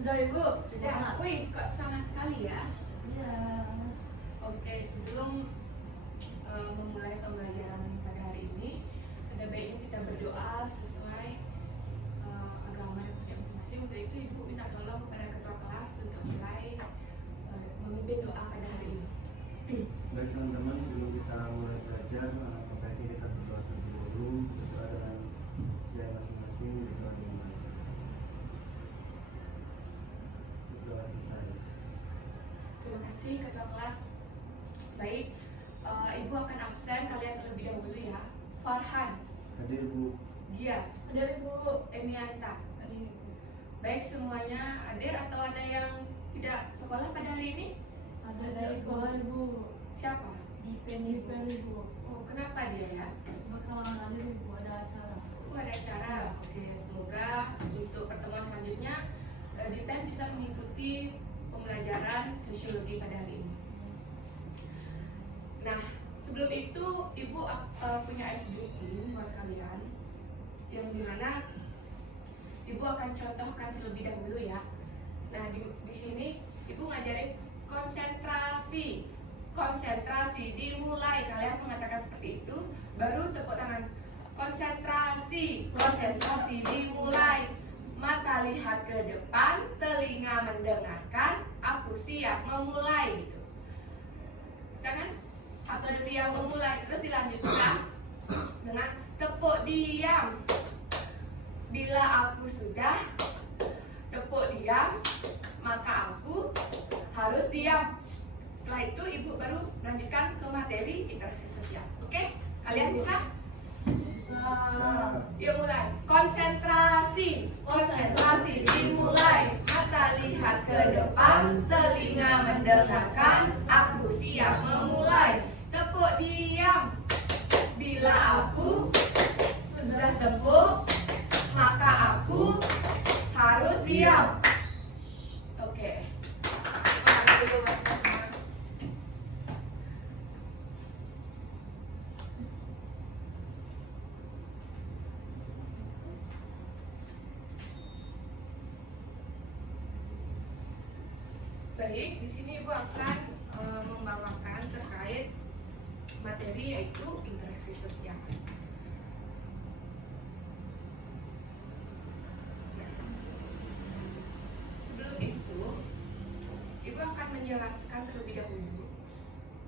Sudah Ibu? Sudah. Wih, kok semangat sekali ya? Iya. Oke, sebelum memulai pembelajaran pada hari ini, ada baiknya kita berdoa sesuai agama dan percaya masing-masing. Untuk itu Ibu minta tolong kepada ketua kelas untuk mulai memimpin doa pada hari ini. Baik teman-teman, sebelum kita mulai belajar, sebaiknya kita berdoa terlebih dahulu, berdoa dengan yang masing-masing, berdoa dengan baik. Berdoa selesai. Terima kasih ketua kelas. Baik, Ibu akan absen kalian terlebih dahulu ya. Farhan, Hadir Bu. Gia, Hadir Ibu. Emianta. Hadir Ibu. Baik, semuanya hadir atau ada yang tidak sekolah pada hari ini? Ada dari sekolah Ibu. Siapa? Di pen Ibu. Oh, kenapa dia ya? Bakalan hadir Ibu, ada acara. Oh, ada acara. Oke, semoga untuk pertemuan selanjutnya Dipen bisa mengikuti pembelajaran sosiologi pada hari ini. Nah, sebelum itu Ibu punya SBI buat kalian, yang dimana Ibu akan contohkan terlebih dahulu ya. Nah, di sini Ibu ngajarin konsentrasi. Konsentrasi dimulai. Kalian mengatakan seperti itu, baru tepuk tangan. Konsentrasi, konsentrasi dimulai. Mata lihat ke depan, telinga mendengarkan, aku siap memulai gitu. Jangan aku siap memulai. Terus dilanjutkan dengan tepuk diam. Bila aku sudah tepuk diam, maka aku harus diam. Setelah itu Ibu baru melanjutkan ke materi interaksi sosial. Oke? Kalian bisa? Bisa. Yuk mulai. Konsentrasi. Konsentrasi dimulai. Mata lihat ke depan, telinga mendengarkan, aku siap memulai. Tepuk diam. Bila aku sudah tepuk, maka aku harus diam. Oke. Baik, di sini Ibu akan membawakan terkait materi yaitu interaksi sosial. Sebelum itu, Ibu akan menjelaskan terlebih dahulu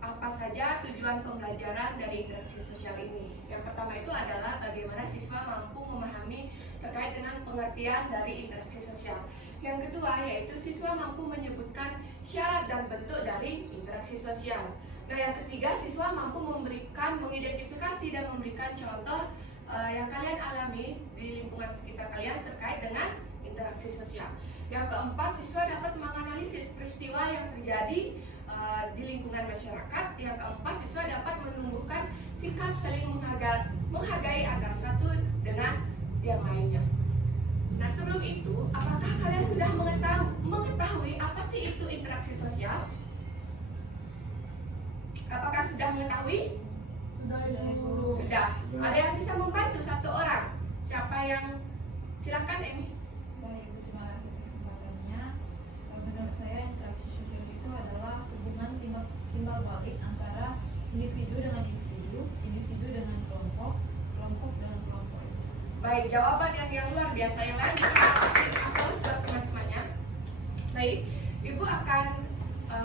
apa saja tujuan pembelajaran dari interaksi sosial ini. Yang pertama itu adalah bagaimana siswa mampu memahami terkait dengan pengertian dari interaksi sosial. Yang kedua yaitu siswa mampu menyebutkan syarat dan bentuk dari interaksi sosial. Nah, yang ketiga siswa mampu mengidentifikasi dan memberikan contoh yang kalian alami di lingkungan sekitar kalian terkait dengan interaksi sosial. Yang keempat, siswa dapat menganalisis peristiwa yang terjadi di lingkungan masyarakat. Yang keempat, siswa dapat menumbuhkan sikap saling menghargai antara satu dengan yang lainnya. Nah, sebelum itu, apakah kalian sudah mengetahui apa sih itu interaksi sosial? Apakah sudah mengetahui? Sudah Ibu. Sudah. Ada yang bisa membantu satu orang? Siapa yang? Silakan, Emi. Baik, Ibu, terima kasih atas kesempatannya. Menurut saya interaksi sosial itu adalah hubungan timbal balik antara individu dengan individu, individu dengan kelompok, kelompok dengan kelompok. Baik, jawaban yang luar biasa. Yang lain bisa kasih aplaus buat teman-temannya. Baik, Ibu akan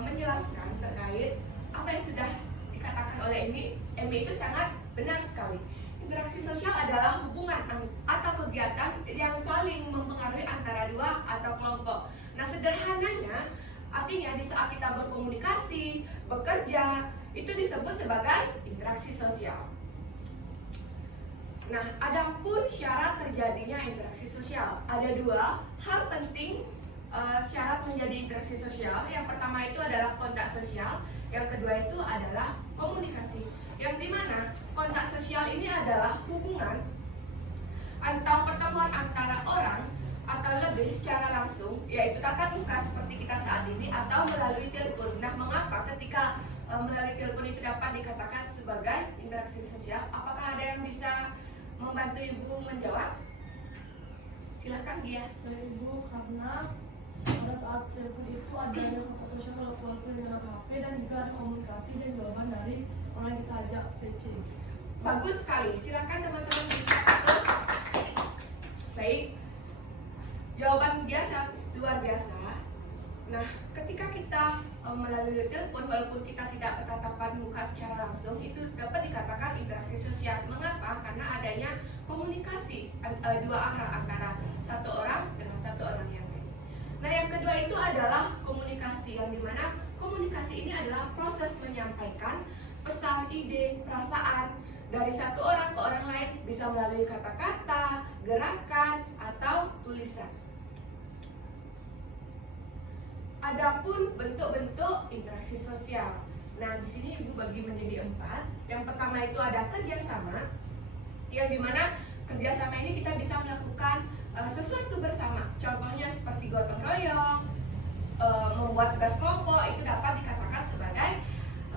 menjelaskan terkait apa yang sudah dikatakan oleh Emi itu sangat benar sekali. Interaksi sosial adalah hubungan atau kegiatan yang saling mempengaruhi antara dua atau kelompok. Nah, sederhananya artinya di saat kita berkomunikasi, bekerja, itu disebut sebagai interaksi sosial. Nah, adapun syarat terjadinya interaksi sosial, ada dua hal penting syarat menjadi interaksi sosial. Yang pertama itu adalah kontak sosial, yang kedua itu adalah komunikasi. Yang dimana kontak sosial ini adalah hubungan atau pertemuan antara orang atau lebih secara langsung, yaitu tatap muka seperti kita saat ini atau melalui telepon. Nah, mengapa ketika melalui telepon itu dapat dikatakan sebagai interaksi sosial? Apakah ada yang bisa membantu Ibu menjawab? Silakan dia. Dari Ibu, karena pada saat telepon itu adanya kontak sosial walaupun dengan HP dan juga ada komunikasi dan jawaban dari orang yang kita ajak PC. Bagus sekali, silakan teman-teman dicatat terus. Baik, jawaban biasa luar biasa. Nah, ketika kita melalui telepon, walaupun kita tidak bertatapan muka secara langsung, itu dapat dikatakan interaksi sosial. Mengapa? Karena adanya komunikasi dua arah antara satu orang dengan satu orang yang lain. Nah, yang kedua itu adalah komunikasi, yang dimana komunikasi ini adalah proses menyampaikan pesan, ide, perasaan dari satu orang ke orang lain, bisa melalui kata-kata, gerakan, atau tulisan. Adapun bentuk-bentuk interaksi sosial. Nah, di sini Ibu bagi menjadi 4. Yang pertama itu ada kerjasama, yang dimana kerjasama ini kita bisa melakukan sesuatu bersama. Contohnya seperti gotong royong, membuat tugas kelompok, itu dapat dikatakan sebagai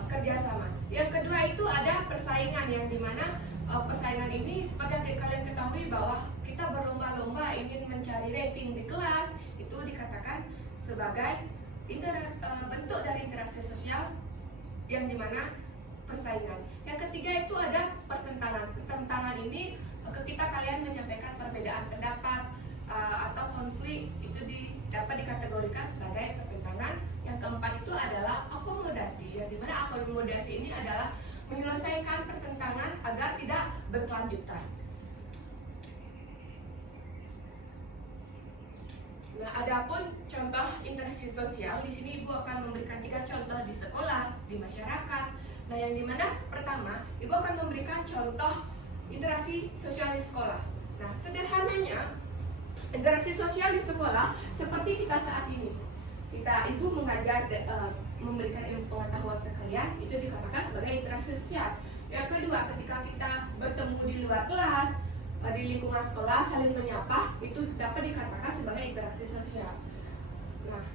kerjasama. Yang kedua itu ada persaingan, yang dimana persaingan ini seperti yang kalian ketahui bahwa kita berlomba-lomba ingin mencari rating di kelas, itu dikatakan sebagai bentuk dari interaksi sosial, yang dimana persaingan. Yang ketiga itu ada pertentangan. Pertentangan ini ketika kalian menyampaikan perbedaan pendapat atau konflik, itu dapat dikategorikan sebagai pertentangan. Yang keempat itu adalah akomodasi, yang dimana akomodasi ini adalah menyelesaikan pertentangan agar tidak berkelanjutan. Nah, adapun contoh interaksi sosial, di sini Ibu akan memberikan 3 contoh di sekolah, di masyarakat. Nah, yang dimana pertama, Ibu akan memberikan contoh interaksi sosial di sekolah. Nah, sederhananya, interaksi sosial di sekolah seperti kita saat ini. Ibu mengajar, memberikan ilmu pengetahuan ke kalian, itu dikatakan sebagai interaksi sosial. Yang kedua, ketika kita bertemu di luar kelas, di lingkungan sekolah, saling menyapa, itu dapat dikatakan sebagai interaksi sosial. Nah,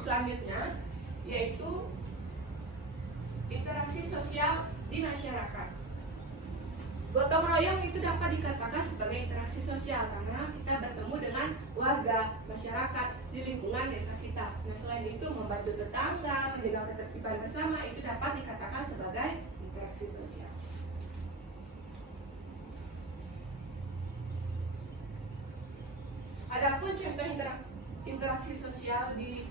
selanjutnya yaitu interaksi sosial di masyarakat. Gotong royong itu dapat dikatakan sebagai interaksi sosial karena kita bertemu dengan warga, masyarakat di lingkungan desa kita. Nah, selain itu membantu tetangga, menjaga ketertiban bersama, itu dapat dikatakan sebagai interaksi sosial. Adapun contoh interaksi sosial di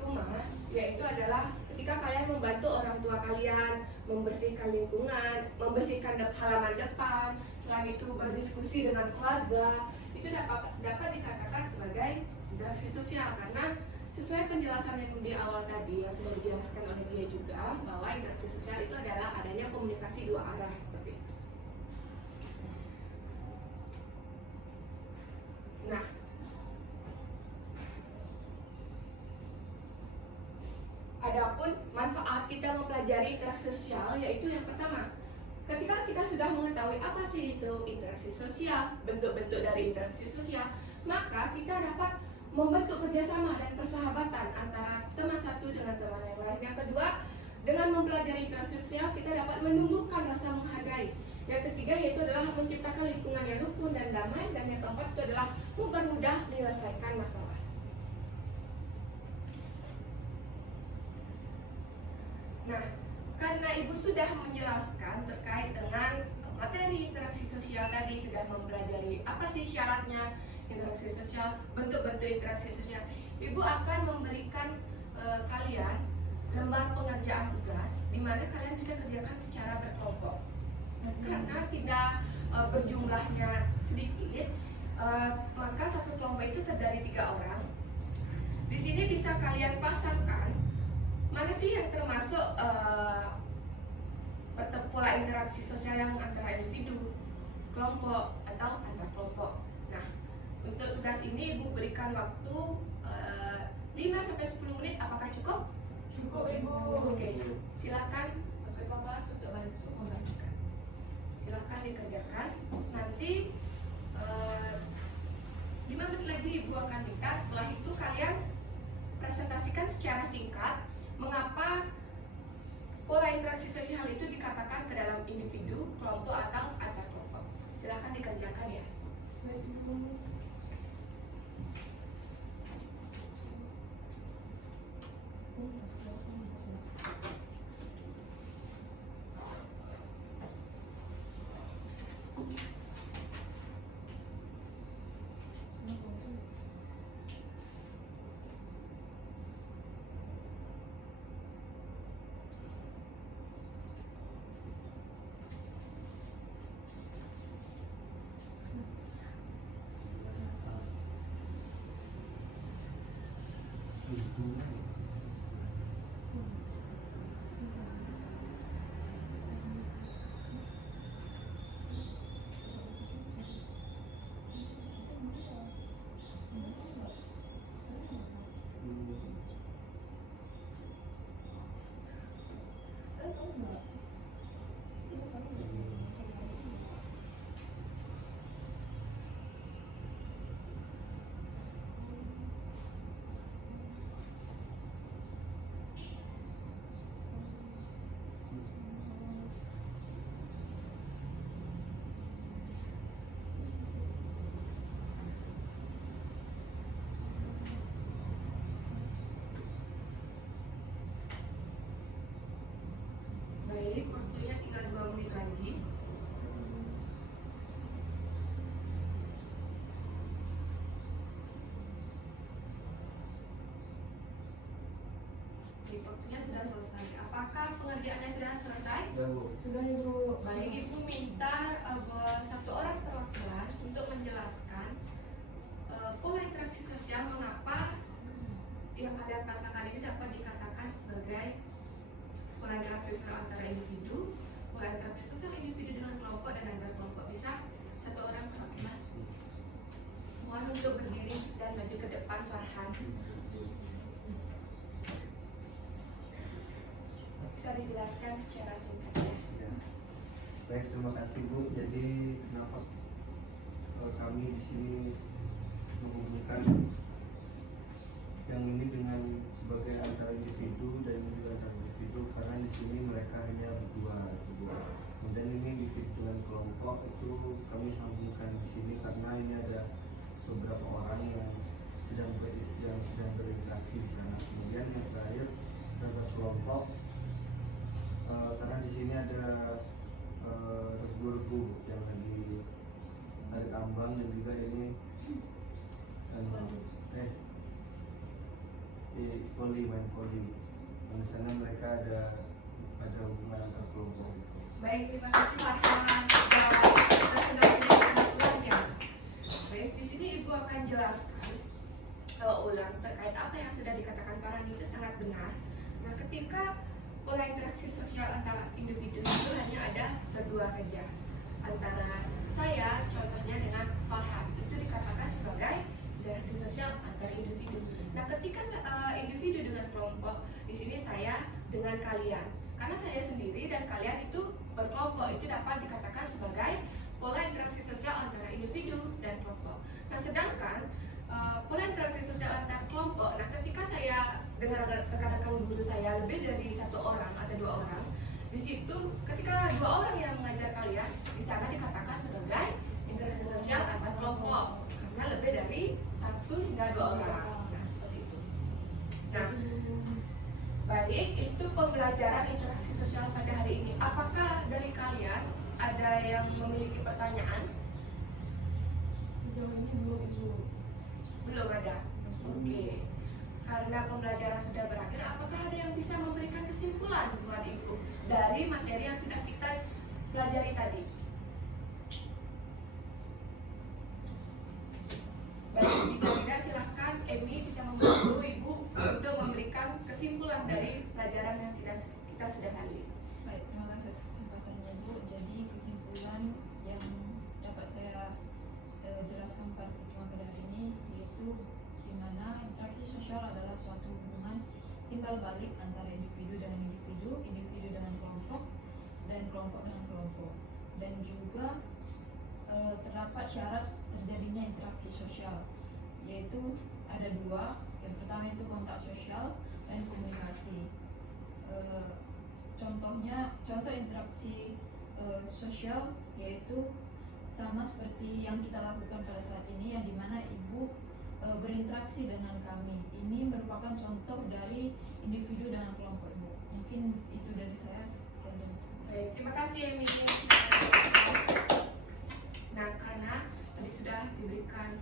rumah, yaitu adalah ketika kalian membantu orang tua kalian membersihkan lingkungan, membersihkan halaman depan, selain itu berdiskusi dengan keluarga, itu dapat dikatakan sebagai interaksi sosial karena sesuai penjelasan yang di awal tadi yang sudah dijelaskan oleh dia juga, bahwa interaksi sosial itu adalah adanya komunikasi dua arah seperti itu. Nah, adapun manfaat kita mempelajari interaksi sosial, yaitu yang pertama, ketika kita sudah mengetahui apa sih itu interaksi sosial, bentuk-bentuk dari interaksi sosial, maka kita dapat membentuk kerjasama dan persahabatan antara teman satu dengan teman yang lain. Yang kedua, dengan mempelajari interaksi sosial, kita dapat menumbuhkan rasa menghargai. Yang ketiga yaitu adalah menciptakan lingkungan yang rukun dan damai. Dan yang keempat itu adalah mempermudah menyelesaikan masalah. Nah, karena Ibu sudah menjelaskan terkait dengan materi interaksi sosial tadi, sudah mempelajari apa sih syaratnya interaksi sosial, bentuk-bentuk interaksi sosial, Ibu akan memberikan kalian lembar pengerjaan tugas di mana kalian bisa kerjakan secara berkelompok. Karena tidak berjumlahnya sedikit, maka satu kelompok itu terdiri 3 orang. Di sini bisa kalian pasangkan mana sih yang termasuk pola interaksi sosial yang antara individu, kelompok, atau antar kelompok. Nah, untuk tugas ini Ibu berikan waktu 5-10 menit. Apakah cukup? Cukup, Ibu. Oke, silakan ketua kelas untuk bantu membantukan. Silakan dikerjakan. Nanti 5 menit lagi Ibu akan minta. Setelah itu kalian presentasikan secara singkat mengapa pola interaksi sosial itu dikatakan ke dalam individu, kelompok, atau antar kelompok. Silakan dikerjakan ya. waktunya sudah selesai. Apakah pengerjaannya sudah selesai? Ya Bu. Sudah Ibu. Baik, Ibu minta satu orang perwakilan untuk menjelaskan pola interaksi sosial mengapa yang kalian rasakan ini dapat dikatakan sebagai pola interaksi sosial antara individu, pola interaksi sosial individu dengan kelompok dan antar kelompok. Bisa satu orang perwakilan? Mohon untuk berdiri dan maju ke depan, Farhan. Bisa dijelaskan secara singkat ya? Ya. Baik, terima kasih Bu. Jadi kenapa kami di sini menghubungkan yang ini dengan sebagai antara individu dan juga antar individu, karena di sini mereka hanya berdua. Kemudian ini individu dengan kelompok itu kami sambungkan di sini karena ini ada beberapa orang yang sedang berinteraksi di sana. Kemudian yang terakhir terhadap kelompok, karena di sini ada regu-regu yang lagi tarik tambang dan juga ini main volley. Dan di sana mereka ada hubungan antar kelompok. Baik, terima kasih Farhan. Presentasinya sangat luar biasa. Baik, di sini Ibu akan jelaskan ulang terkait apa yang sudah dikatakan Farhan itu sangat benar. Nah, ketika pola interaksi sosial antara individu itu hanya ada berdua saja, antara saya contohnya dengan Farhan, itu dikatakan sebagai interaksi sosial antar individu. Nah, ketika individu dengan kelompok, di sini saya dengan kalian, karena saya sendiri dan kalian itu berkelompok, itu dapat dikatakan sebagai pola interaksi sosial antara individu dan kelompok. Nah, sedangkan pola interaksi sosial antar kelompok, nah ketika saya dengan rekan-rekan guru saya lebih dari satu orang atau dua orang, di situ ketika dua orang yang mengajar kalian, di sana dikatakan sebagai interaksi sosial antar kelompok karena lebih dari 1 hingga 2 orang. Nah, seperti itu. Nah, baik, itu pembelajaran interaksi sosial pada hari ini. Apakah dari kalian ada yang memiliki pertanyaan? Sejauh ini belum Ibu. Belum ada. Oke. Karena pembelajaran sudah berakhir, apakah ada yang bisa memberikan kesimpulan buat Ibu dari materi yang sudah kita pelajari tadi? Baik, jika tidak silahkan Emi bisa membantu Ibu untuk memberikan kesimpulan dari pelajaran yang kita sudah lalui. Baik, terima kasih atas kesempatannya Bu. Jadi kesimpulan yang dapat saya jelaskan pada pertemuan pada hari ini yaitu di mana interaksi sosial adalah suatu hubungan timbal balik antara individu dengan individu, individu dengan kelompok, dan kelompok dengan kelompok. Dan juga terdapat syarat terjadinya interaksi sosial, yaitu ada dua. Yang pertama itu kontak sosial dan komunikasi. Contoh interaksi sosial yaitu sama seperti yang kita lakukan pada saat ini, yang dimana Ibu berinteraksi dengan kami. Ini merupakan contoh dari individu dengan kelompok Ibu. Mungkin itu dari saya. Baik, terima kasih Emi. Nah, karena tadi sudah diberikan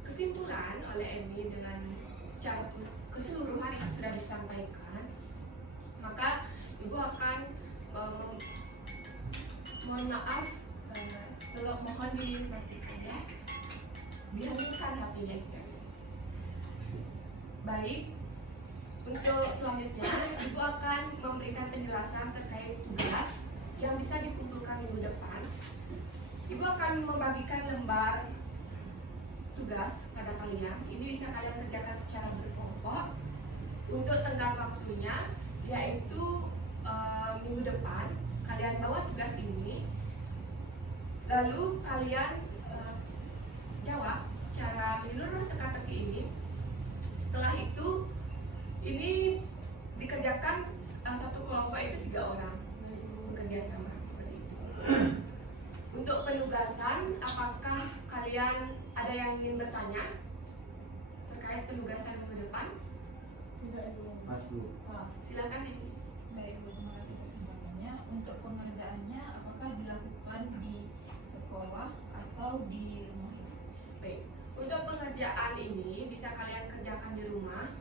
kesimpulan oleh Emi dengan secara keseluruhan yang sudah disampaikan, maka Ibu akan mohon maaf, tolong mohon dimatikan ya, dihentikan HP-nya kita di sini. Baik, untuk selanjutnya Ibu akan memberikan penjelasan terkait tugas yang bisa dikumpulkan minggu depan. Ibu akan membagikan lembar tugas pada kalian. Ini bisa kalian kerjakan secara berkelompok. Untuk tenggang waktunya yaitu minggu depan kalian bawa tugas ini, lalu kalian jawab secara menyeluruh teka-teki ini. Setelah itu ini dikerjakan satu kelompok itu 3 orang bekerja sama seperti itu. Untuk penugasan, apakah kalian ada yang ingin bertanya terkait penugasan minggu depan? Tidak Ibu. Mas Bu. Silakan ini. Baik Bu, terima kasih kesempatannya. Untuk pengerjaannya apakah dilakukan di sekolah atau di rumah? Baik, untuk pengerjaan ini bisa kalian kerjakan di rumah.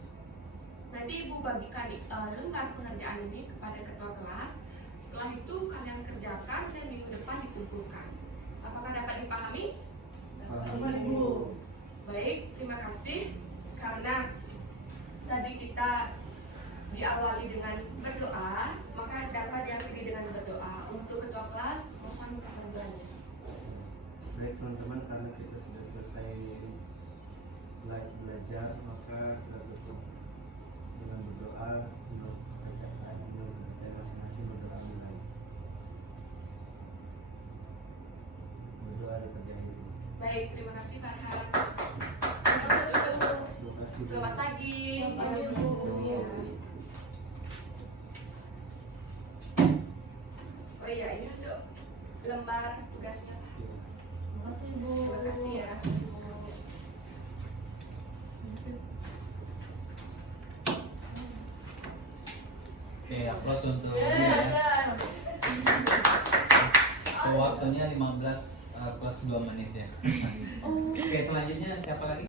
Nanti Ibu bagikan lembar pengerjaan ini kepada ketua kelas. Setelah itu kalian kerjakan dan minggu depan dikumpulkan. Apakah dapat dipahami? Dapat, Bu. Baik, terima kasih. Karena tadi kita diawali dengan berdoa, maka dapat diakhiri dengan berdoa. Untuk ketua kelas, mohon pertanyaannya. Baik teman-teman, karena kita sudah selesai belajar, maka kita tutup dengan berdoa untuk bacaan masing-masing berdoa mulai. Berdoa dikerjain. Baik, terima kasih Farhan. Terima kasih. Selamat pagi. Selamat pagi, Bu. Iya. Oh iya, ini untuk lembar tugasnya. Terima kasih, Bu. Terima kasih ya. Oke, aplaus untuk ini ya. Waktunya 15 plus 2 menit ya. Oke, selanjutnya siapa lagi?